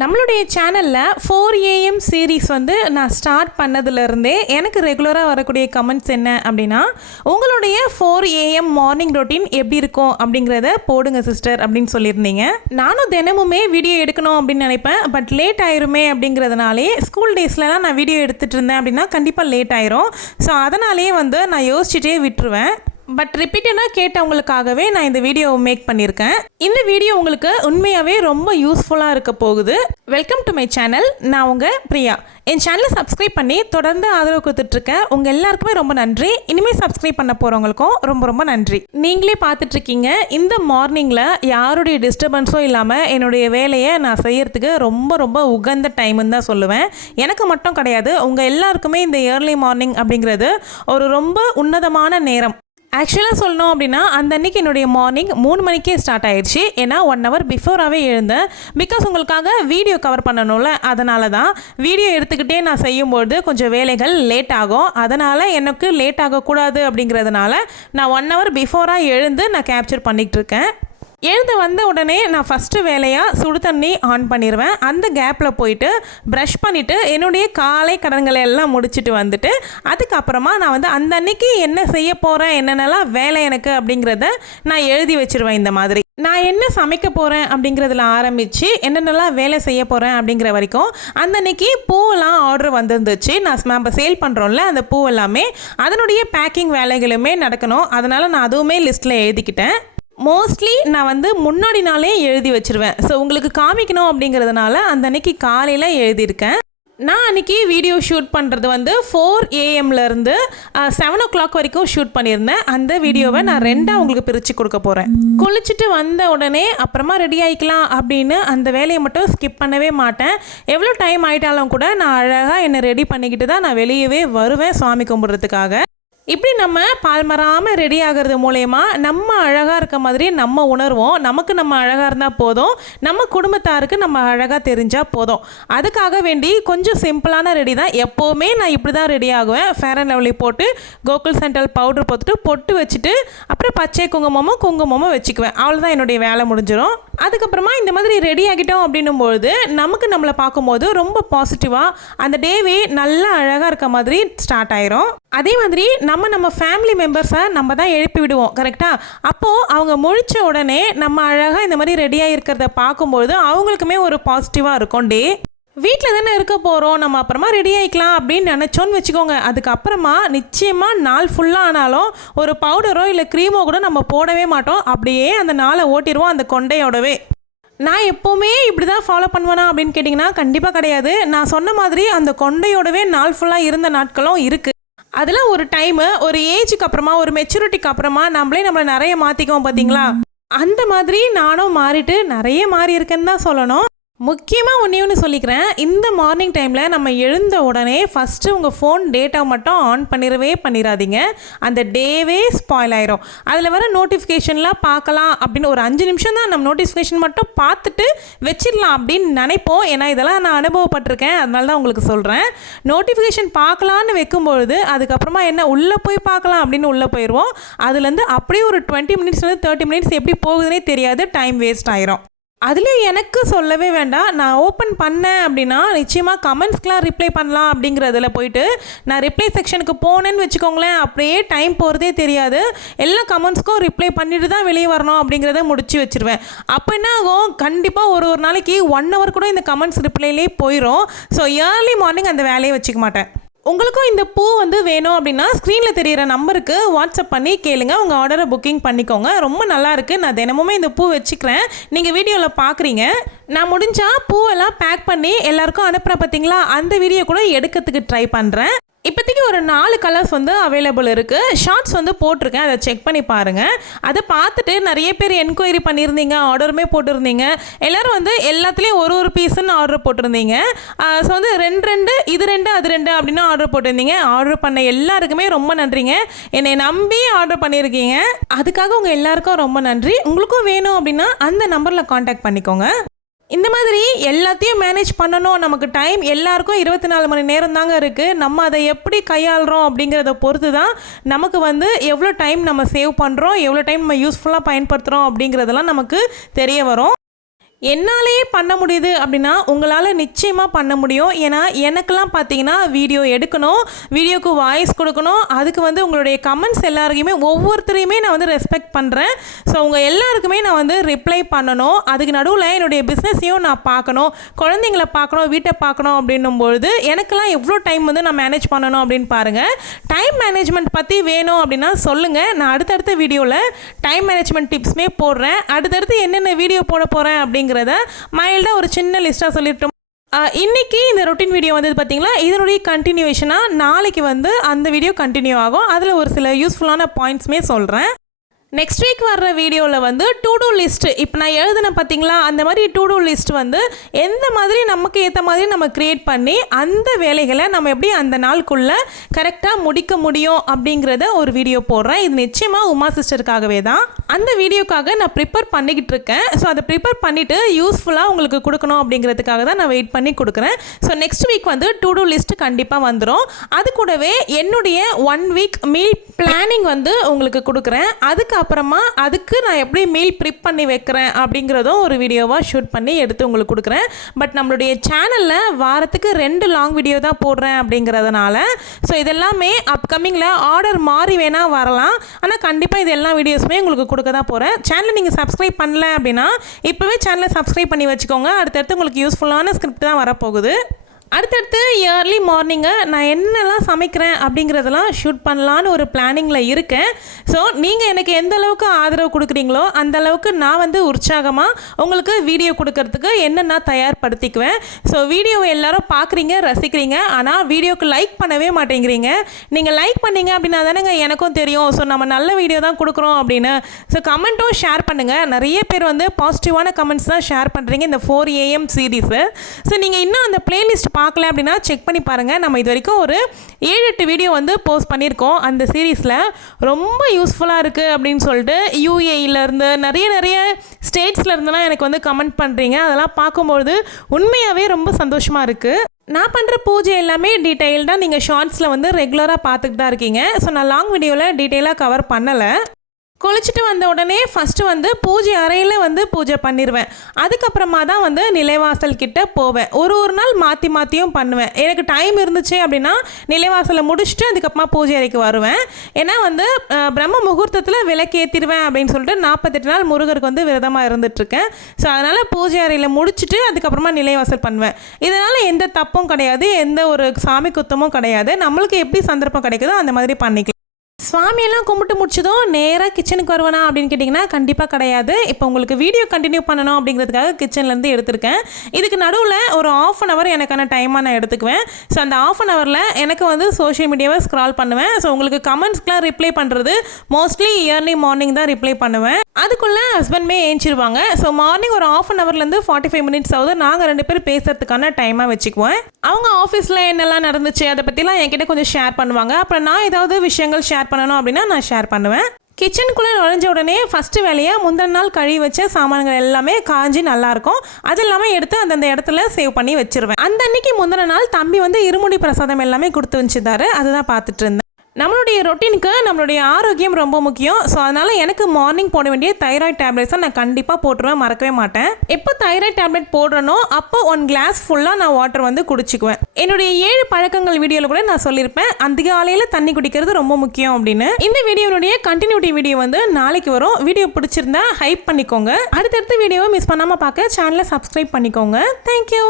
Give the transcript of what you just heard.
நம்மளுடைய சேனலில் 4 AM series வந்து நான் ஸ்டார்ட் பண்ணதுலேருந்தே எனக்கு ரெகுலராக வரக்கூடிய கமெண்ட்ஸ் என்ன அப்படின்னா, உங்களுடைய 4 AM மார்னிங் ரொட்டீன் எப்படி இருக்கும் அப்படிங்கிறத போடுங்க சிஸ்டர் அப்படின்னு சொல்லியிருந்தீங்க. நானும் தினமுமே வீடியோ எடுக்கணும் அப்படின்னு நினைப்பேன். பட் லேட் ஆயிருமே அப்படிங்கிறதுனாலே ஸ்கூல் டேஸ்லலாம் நான் வீடியோ எடுத்துகிட்டு இருந்தேன் அப்படின்னா கண்டிப்பாக லேட் ஆயிரும். ஸோ அதனாலேயே வந்து நான் யோசிச்சுட்டே விட்டுருவேன். பட் ரிப்பீட்டடாக கேட்டவங்களுக்காகவே நான் இந்த வீடியோவை மேக் பண்ணியிருக்கேன். இந்த வீடியோ உங்களுக்கு உண்மையாகவே ரொம்ப யூஸ்ஃபுல்லாக இருக்க போகுது. Welcome to my channel. நான் உங்கள் பிரியா. என் சேனலை சப்ஸ்கிரைப் பண்ணி தொடர்ந்து ஆதரவு கொடுத்துட்ருக்கேன். உங்கள் எல்லாருக்குமே ரொம்ப நன்றி. இனிமேல் சப்ஸ்கிரைப் பண்ண போகிறவங்களுக்கும் ரொம்ப ரொம்ப நன்றி. நீங்களே பார்த்துட்ருக்கீங்க, இந்த மார்னிங்கில் யாருடைய டிஸ்டர்பன்ஸும் இல்லாமல் என்னுடைய வேலையை நான் செய்யறதுக்கு ரொம்ப ரொம்ப உகந்த டைமுன்னு தான் சொல்லுவேன். எனக்கு மட்டும் கிடையாது, உங்கள் எல்லாருக்குமே இந்த ஏர்லி மார்னிங் அப்படிங்கிறது ஒரு ரொம்ப உன்னதமான நேரம். ஆக்சுவலாக சொல்லணும் அப்படின்னா அந்த அன்றைக்கி என்னுடைய மார்னிங் 3 மணிக்கே ஸ்டார்ட் ஆயிடுச்சு. ஏன்னா 1 hour பிஃபோராகவே எழுந்தேன். பிகாஸ் உங்களுக்காக வீடியோ கவர் பண்ணணும்ல, அதனால தான் வீடியோ எடுத்துக்கிட்டே நான் செய்யும்போது கொஞ்சம் வேலைகள் லேட் ஆகும். அதனால் எனக்கு லேட் ஆகக்கூடாது அப்படிங்கிறதுனால நான் 1 hour பிஃபோராக எழுந்து நான் கேப்சர் பண்ணிகிட்டு இருக்கேன். எழுந்து வந்த உடனே நான் ஃபஸ்ட்டு வேலையாக சுடு தண்ணி ஆன் பண்ணிடுவேன். அந்த கேப்பில் போயிட்டு ப்ரஷ் பண்ணிவிட்டு என்னுடைய காலை கடன்களை எல்லாம் முடிச்சுட்டு வந்துட்டு அதுக்கப்புறமா நான் வந்து அந்த அன்னைக்கு என்ன செய்ய போகிறேன், என்னென்னலாம் வேலை எனக்கு அப்படிங்கிறத நான் எழுதி வச்சுருவேன். இந்த மாதிரி நான் என்ன சமைக்க போகிறேன் அப்படிங்கிறதுல ஆரம்பித்து என்னென்னலாம் வேலை செய்ய போகிறேன் அப்படிங்கிற வரைக்கும். அந்த அன்னைக்கு பூவெல்லாம் ஆர்டர் வந்துருந்துச்சு. நம்ம சேல் பண்ணுறோம்ல, அந்த பூ எல்லாமே அதனுடைய பேக்கிங் வேலைகளுமே நடக்கணும். அதனால் நான் அதுவுமே லிஸ்ட்டில் எழுதிக்கிட்டேன். மோஸ்ட்லி நான் வந்து முன்னாடி நாளே எழுதி வச்சுருவேன். ஸோ உங்களுக்கு காமிக்கணும் அப்படிங்கிறதுனால அந்த அன்னைக்கு காலையில் எழுதியிருக்கேன். நான் அன்றைக்கி வீடியோ ஷூட் பண்ணுறது வந்து 4 AMலேருந்து 7 o'clock வரைக்கும் ஷூட் பண்ணியிருந்தேன். அந்த வீடியோவை நான் 2ஆக உங்களுக்கு பிரித்து கொடுக்க போகிறேன். குளிச்சுட்டு வந்த உடனே அப்புறமா ரெடி ஆகிக்கலாம் அப்படின்னு அந்த வேலையை மட்டும் ஸ்கிப் பண்ணவே மாட்டேன். எவ்வளோ டைம் ஆகிட்டாலும் கூட நான் அழகாக என்னை ரெடி பண்ணிக்கிட்டு தான் நான் வெளியவே வருவேன் சாமி கும்பிட்றதுக்காக. இப்படி நம்ம பால் மறாமல் ரெடி ஆகிறது மூலயமா நம்ம அழகாக இருக்க மாதிரி நம்ம உணர்வோம். நமக்கு நம்ம அழகாக இருந்தால் போதும், நம்ம குடும்பத்தாருக்கு நம்ம அழகாக தெரிஞ்சால் போதும். அதுக்காக வேண்டி கொஞ்சம் சிம்பிளான ரெடி தான். எப்போவுமே நான் இப்படி தான் ரெடி ஆகுவேன். ஃபேர் அண்ட் லவ்லி போட்டு கோகுல் சென்டல் பவுட்ரு போட்டுட்டு பொட்டு வச்சுட்டு அப்புறம் பச்சை குங்குமமும் வச்சுக்குவேன். அவ்வளோதான், என்னுடைய வேலை முடிஞ்சிடும். அதுக்கப்புறமா இந்த மாதிரி ரெடி ஆகிட்டோம் அப்படின்னும்பொழுது நமக்கு நம்மளை பார்க்கும்போது ரொம்ப பாசிட்டிவாக அந்த டேவே நல்லா அழகாக இருக்க மாதிரி ஸ்டார்ட் ஆயிரும். அதே மாதிரி நம்ம ஃபேமிலி மெம்பர்ஸை நம்ம தான் எழுப்பி விடுவோம், கரெக்டாக? அப்போது அவங்க முழிச்ச உடனே நம்ம அழகாக இந்த மாதிரி ரெடியாக இருக்கிறத பார்க்கும்பொழுது அவங்களுக்குமே ஒரு பாசிட்டிவாக இருக்கும். டே வீட்டில் தானே இருக்க போகிறோம், நம்ம அப்புறமா ரெடி ஆகிக்கலாம் அப்படின்னு நினச்சோன்னு வச்சுக்கோங்க. அதுக்கப்புறமா நிச்சயமாக நாள் ஃபுல்லாக ஆனாலும் ஒரு பவுடரோ இல்லை க்ரீமோ கூட நம்ம போடவே மாட்டோம். அப்படியே அந்த நாளை ஓட்டிடுவோம் அந்த கொண்டையோடவே. நான் எப்போவுமே இப்படி தான் ஃபாலோ பண்ணுவேனா அப்படின்னு கேட்டிங்கன்னா கண்டிப்பாக கிடையாது. நான் சொன்ன மாதிரி அந்த கொண்டையோடவே நாள் ஃபுல்லாக இருந்த நாட்களும் இருக்குது. அதெல்லாம் ஒரு டைமு, ஒரு ஏஜுக்கு அப்புறமா, ஒரு மெச்சூரிட்டிக்கு அப்புறமா நம்மளை நிறைய மாற்றிக்குவோம் பார்த்தீங்களா? அந்த மாதிரி நானும் மாறிட்டு நிறைய மாறி இருக்கேன்னு தான் சொல்லணும். முக்கியமாக ஒன்று சொல்லிக்கிறேன், இந்த மார்னிங் டைமில் நம்ம எழுந்த உடனே ஃபஸ்ட்டு உங்கள் ஃபோன் டேட்டா மட்டும் ஆன் பண்ணிடாதீங்க. அந்த டேவே ஸ்பாயில் ஆயிரும். அதில் வர நோட்டிஃபிகேஷன்லாம் பார்க்கலாம் அப்படின்னு ஒரு 5 நிமிஷம் தான் நம்ம நோட்டிஃபிகேஷன் மட்டும் பார்த்துட்டு வச்சிடலாம் அப்படின்னு நினைப்போம். ஏன்னா இதெல்லாம் நான் அனுபவப்பட்டிருக்கேன், அதனால தான் உங்களுக்கு சொல்கிறேன். நோட்டிஃபிகேஷன் பார்க்கலான்னு வைக்கும்பொழுது அதுக்கப்புறமா என்ன உள்ளே போய் பார்க்கலாம் அப்படின்னு உள்ளே போயிடுவோம். அதுலேருந்து அப்படியே ஒரு 20 மினிட்ஸ்லேருந்து 30 மினிட்ஸ் எப்படி போகுதுன்னே தெரியாது, டைம் வேஸ்ட் ஆயிரும். அதுலேயும் எனக்கு சொல்லவே வேண்டாம், நான் ஓப்பன் பண்ணேன் அப்படின்னா நிச்சயமாக கமெண்ட்ஸ்க்கெலாம் ரிப்ளை பண்ணலாம் அப்படிங்கிறதுல போயிட்டு நான் ரிப்ளை செக்ஷனுக்கு போனேன்னு வச்சுக்கோங்களேன், அப்படியே டைம் போகிறதே தெரியாது. எல்லா கமெண்ட்ஸ்க்கும் ரிப்ளை பண்ணிட்டு தான் வெளியே வரணும் அப்படிங்கிறத முடிச்சு வச்சுருவேன். அப்போ என்ன ஆகும், கண்டிப்பாக ஒரு நாளைக்கு 1 hour கூட இந்த கமெண்ட்ஸ் ரிப்ளைலே போயிடும். ஸோ ஏர்லி மார்னிங் அந்த வேலையை வச்சுக்க மாட்டேன். உங்களுக்கும் இந்த பூ வந்து வேணும் அப்படின்னா ஸ்க்ரீனில் தெரிகிற நம்பருக்கு வாட்ஸ்அப் பண்ணி கேளுங்க, உங்கள் ஆர்டரை புக்கிங் பண்ணிக்கோங்க. ரொம்ப நல்லாயிருக்கு. நான் தினமுமே இந்த பூ வச்சுக்கிறேன். நீங்கள் வீடியோவில் பார்க்குறீங்க. நான் முடிஞ்சால் பூவெல்லாம் பேக் பண்ணி எல்லாருக்கும் அனுப்புகிறேன் பார்த்தீங்களா, அந்த வீடியோ கூட எடுக்கிறதுக்கு ட்ரை பண்ணுறேன். இப்போதைக்கு ஒரு 4 கலர்ஸ் வந்து அவைலபிள் இருக்குது. ஷார்ட்ஸ் வந்து போட்டிருக்கேன், அதை செக் பண்ணி பாருங்கள். அதை பார்த்துட்டு நிறைய பேர் என்கொயரி பண்ணியிருந்தீங்க, ஆர்டருமே போட்டிருந்தீங்க. எல்லோரும் வந்து எல்லாத்துலேயும் ஒரு பீஸுன்னு ஆர்டர் போட்டிருந்தீங்க. ஸோ வந்து 2 இது 2 அது 2 அப்படின்னு ஆர்டர் போட்டிருந்தீங்க. ஆர்டர் பண்ண எல்லாருக்குமே ரொம்ப நன்றிங்க. என்னை நம்பி ஆர்டர் பண்ணியிருக்கீங்க, அதுக்காக உங்கள் எல்லாருக்கும் ரொம்ப நன்றி. உங்களுக்கும் வேணும் அப்படின்னா அந்த நம்பரில் காண்டாக்ட் பண்ணிக்கோங்க. இந்த மாதிரி எல்லாத்தையும் மேனேஜ் பண்ணணும். நமக்கு டைம் எல்லாருக்கும் 24 மணி நேரம் தாங்க இருக்குது. நம்ம அதை எப்படி கையாளுறோம் அப்படிங்கிறத பொறுத்து தான் நமக்கு வந்து எவ்வளோ டைம் நம்ம சேவ் பண்ணுறோம், எவ்வளோ டைம் நம்ம யூஸ்ஃபுல்லாக பயன்படுத்துகிறோம் அப்படிங்கிறதெல்லாம் நமக்கு தெரிய வரும். என்னாலேயே பண்ண முடியுது அப்படின்னா உங்களால் நிச்சயமாக பண்ண முடியும். ஏன்னா எனக்கெல்லாம் பார்த்தீங்கன்னா வீடியோ எடுக்கணும், வீடியோக்கு வாய்ஸ் கொடுக்கணும், அதுக்கு வந்து உங்களுடைய கமெண்ட்ஸ் எல்லாருக்குமே ஒவ்வொருத்தரையுமே நான் வந்து ரெஸ்பெக்ட் பண்ணுறேன். ஸோ உங்கள் எல்லாருக்குமே நான் வந்து ரிப்ளை பண்ணணும். அதுக்கு நடுவில் என்னுடைய பிஸ்னஸையும் நான் பார்க்கணும், குழந்தைங்கள பார்க்கணும், வீட்டை பார்க்கணும் அப்படின்னும்பொழுது எனக்கெல்லாம் எவ்வளோ டைம் வந்து நான் மேனேஜ் பண்ணணும் அப்படின்னு பாருங்கள். டைம் மேனேஜ்மெண்ட் பற்றி வேணும் அப்படின்னா சொல்லுங்கள். நான் அடுத்தடுத்த வீடியோவில் டைம் மேனேஜ்மெண்ட் டிப்ஸுமே போடுறேன். அடுத்தடுத்து என்னென்ன வீடியோ போட போகிறேன் அப்படிங்கிறத மைல்டாக ஒரு சின்ன லிஸ்ட்டாக சொல்லிட்டோம். இன்றைக்கி இந்த ரொட்டீன் வீடியோ வந்து பார்த்திங்களா, இதனுடைய கண்டினியூவேஷனாக நாளைக்கு வந்து அந்த வீடியோ கண்டினியூ ஆகும். அதில் ஒரு சில யூஸ்ஃபுல்லான பாயிண்ட்ஸுமே சொல்கிறேன். நெக்ஸ்ட் வீக் வர்ற வீடியோவில் வந்து டு டூ லிஸ்ட்டு இப்போ நான் எழுதினேன் பார்த்தீங்களா, அந்த மாதிரி டு டூ லிஸ்ட் வந்து எந்த மாதிரி நமக்கு ஏற்ற மாதிரி நம்ம க்ரியேட் பண்ணி அந்த வேலைகளை நம்ம எப்படி அந்த நாளுக்குள்ளே கரெக்டாக முடிக்க முடியும் அப்படிங்கிறத ஒரு வீடியோ போடுறேன். இது நிச்சயமாக உமா சிஸ்டருக்காகவே தான். அந்த வீடியோக்காக நான் ப்ரிப்பேர் பண்ணிக்கிட்டு இருக்கேன். ஸோ அதை ப்ரிப்பேர் பண்ணிவிட்டு யூஸ்ஃபுல்லாக உங்களுக்கு கொடுக்கணும் அப்படிங்கிறதுக்காக தான் நான் வெயிட் பண்ணி கொடுக்குறேன். ஸோ நெக்ஸ்ட் வீக் வந்து டு டூ லிஸ்ட்டு கண்டிப்பாக வந்துடும். அது கூடவே என்னுடைய 1 வீக் மீல் பிளானிங் வந்து உங்களுக்கு கொடுக்குறேன். அதுக்கு நான் எப்படி மீல் ப்ரிப் பண்ணி வைக்கிறேன் அப்படிங்கிறதும் ஒரு வீடியோவாக ஷூட் பண்ணி எடுத்து உங்களுக்கு கொடுக்குறேன். பட் நம்மளுடைய சேனலில் வாரத்துக்கு 2 லாங் வீடியோ தான் போடுறேன் அப்படிங்கிறதுனால ஸோ இதெல்லாமே அப்கமிங்கில் ஆர்டர் மாறி வேணால் வரலாம். ஆனால் கண்டிப்பாக இது எல்லா வீடியோஸுமே உங்களுக்கு கொடுக்க தான் போகிறேன். சேனலை நீங்கள் சப்ஸ்கிரைப் பண்ணல அப்படின்னா இப்போவே சேனலை சப்ஸ்கிரைப் பண்ணி வச்சுக்கோங்க. அடுத்தடுத்து உங்களுக்கு யூஸ்ஃபுல்லான ஸ்கிரிப்ட் தான் வரப்போகுது. அடுத்தடுத்து ஏர்லி மார்னிங்கு நான் என்னெல்லாம் சமைக்கிறேன் அப்படிங்கிறதெல்லாம் ஷூட் பண்ணலான்னு ஒரு பிளானிங்கில் இருக்கேன். ஸோ நீங்கள் எனக்கு எந்த அளவுக்கு ஆதரவு கொடுக்குறீங்களோ அந்த அளவுக்கு நான் வந்து உற்சாகமாக உங்களுக்கு வீடியோ கொடுக்கறதுக்கு என்னென்ன தயார்படுத்திக்குவேன். ஸோ வீடியோவை எல்லாரும் பார்க்குறீங்க, ரசிக்கிறீங்க, ஆனால் வீடியோக்கு லைக் பண்ணவே மாட்டேங்கிறீங்க. நீங்கள் லைக் பண்ணீங்க அப்படின்னா தானேங்க எனக்கும் தெரியும் ஸோ நம்ம நல்ல வீடியோ தான் கொடுக்குறோம் அப்படின்னு. ஸோ கமெண்ட்டும் ஷேர் பண்ணுங்கள். நிறைய பேர் வந்து பாசிட்டிவான கமெண்ட்ஸ் தான் ஷேர் பண்ணுறீங்க இந்த 4 AM சீரீஸு. ஸோ நீங்கள் இன்னும் அந்த பிளேலிஸ்ட் பார்க்கல அப்படின்னா செக் பண்ணி பாருங்கள். நம்ம இது வரைக்கும் ஒரு 7-8 வீடியோ வந்து போஸ்ட் பண்ணியிருக்கோம். அந்த சீரீஸில் ரொம்ப யூஸ்ஃபுல்லாக இருக்குது அப்படின்னு சொல்லிட்டு UAEலேருந்து நிறைய ஸ்டேட்ஸ்லேருந்துலாம் எனக்கு வந்து கமெண்ட் பண்ணுறீங்க. அதெல்லாம் பார்க்கும்பொழுது உண்மையாகவே ரொம்ப சந்தோஷமாக இருக்குது. நான் பண்ணுற பூஜை எல்லாமே டீட்டெயில்டாக நீங்கள் ஷார்ட்ஸில் வந்து ரெகுலராக பார்த்துட்டு தான் இருக்கீங்க. ஸோ நான் லாங் வீடியோவில் டீட்டெயிலாக கவர் பண்ணலை. குளிச்சுட்டு வந்த உடனே ஃபஸ்ட்டு வந்து பூஜை அறையில் வந்து பூஜை பண்ணிடுவேன். அதுக்கப்புறமா தான் வந்து நிலைவாசல் கிட்ட போவேன். ஒரு நாள் மாற்றியும் பண்ணுவேன். எனக்கு டைம் இருந்துச்சு அப்படின்னா நிலைவாசலை முடிச்சுட்டு அதுக்கப்புறமா பூஜை அறைக்கு வருவேன். ஏன்னா வந்து பிரம்ம முகூர்த்தத்தில் விளக்கேற்றிடுவேன் அப்படின்னு சொல்லிட்டு 48 நாள் முருகருக்கு வந்து விரதமாக இருந்துகிட்ருக்கேன். ஸோ அதனால் பூஜை அறையில் முடிச்சுட்டு அதுக்கப்புறமா நிலைவாசல் பண்ணுவேன். இதனால் எந்த தப்பும் கிடையாது, எந்த ஒரு சாமி குத்தமும் கிடையாது. நம்மளுக்கு எப்படி சந்தர்ப்பம் கிடைக்குதோ அந்த மாதிரி பண்ணிக்கலாம். சுவாமியெல்லாம் கும்பிட்டு முடிச்சதும் நேராக கிச்சனுக்கு வருவேனா அப்படின்னு கேட்டிங்கன்னா கண்டிப்பாக கிடையாது. இப்போ உங்களுக்கு வீடியோ கண்டினியூ பண்ணணும் அப்படிங்கிறதுக்காக கிச்சன்லேருந்து எடுத்திருக்கேன். இதுக்கு நடுவில் ஒரு 1/2 hour எனக்கான டைமாக நான் எடுத்துக்குவேன். ஸோ அந்த 1/2 hourல எனக்கு வந்து சோஷியல் மீடியாவை ஸ்க்ரால் பண்ணுவேன். ஸோ உங்களுக்கு கமெண்ட்ஸ்க்கெலாம் ரிப்ளை பண்ணுறது மோஸ்ட்லி இயர்லி மார்னிங் தான் ரிப்ளை பண்ணுவேன். அதுக்குள்ளே ஹஸ்பண்ட்மே ஏஞ்சிருவாங்க. ஸோ மார்னிங் ஒரு 1/2 hourலேருந்து 45 minutes ஆகுது நாங்கள் 2 பேர் பேசுறதுக்கான டைமாக வச்சுக்குவேன். அவங்க ஆஃபீஸில் என்னெல்லாம் நடந்துச்சு அதை பற்றிலாம் என்கிட்ட கொஞ்சம் ஷேர் பண்ணுவாங்க. அப்புறம் நான் ஏதாவது விஷயங்கள் ஷேர் பண்ணணும் அப்படின்னா நான் ஷேர் பண்ணுவேன். கிச்சனுக்குள்ளே நுழைஞ்ச உடனே ஃபஸ்ட்டு வேலையாக முந்தின நாள் கழுவி வச்ச சாமான்கள் எல்லாமே காஞ்சி நல்லாயிருக்கும். அது இல்லாமல் எடுத்து அந்தந்த இடத்துல சேவ் பண்ணி வச்சுருவேன். அந்த அன்னைக்கு முந்தின நாள் தம்பி வந்து இருமுடி பிரசாதம் எல்லாமே கொடுத்து வச்சுருந்தாரு. அதுதான் பார்த்துட்டு இருந்தேன். நம்மளுடைய ரொட்டீனுக்கு நம்மளுடைய ஆரோக்கியம் ரொம்ப முக்கியம். ஸோ அதனால் எனக்கு மார்னிங் போட வேண்டிய தைராய்டு டேப்லெட்ஸை நான் கண்டிப்பாக போட்டுருவேன், மறக்கவே மாட்டேன். எப்போ தைராய்டு டேப்லெட் போடுறனோ அப்போ 1 glass ஃபுல்லாக நான் வாட்டர் வந்து குடிச்சிக்குவேன். என்னுடைய 7 பழக்கங்கள் வீடியோவில் கூட நான் சொல்லியிருப்பேன் அதிகாலையில் தண்ணி குடிக்கிறது ரொம்ப முக்கியம் அப்படின்னு. இந்த வீடியோனுடைய கண்டினியூட்டி வீடியோ வந்து நாளைக்கு வரும். வீடியோ பிடிச்சிருந்தா ஹைப் பண்ணிக்கோங்க. அடுத்தடுத்த வீடியோவை மிஸ் பண்ணாமல் பார்க்க சேனலை சப்ஸ்கிரைப் பண்ணிக்கோங்க. தேங்க்யூ.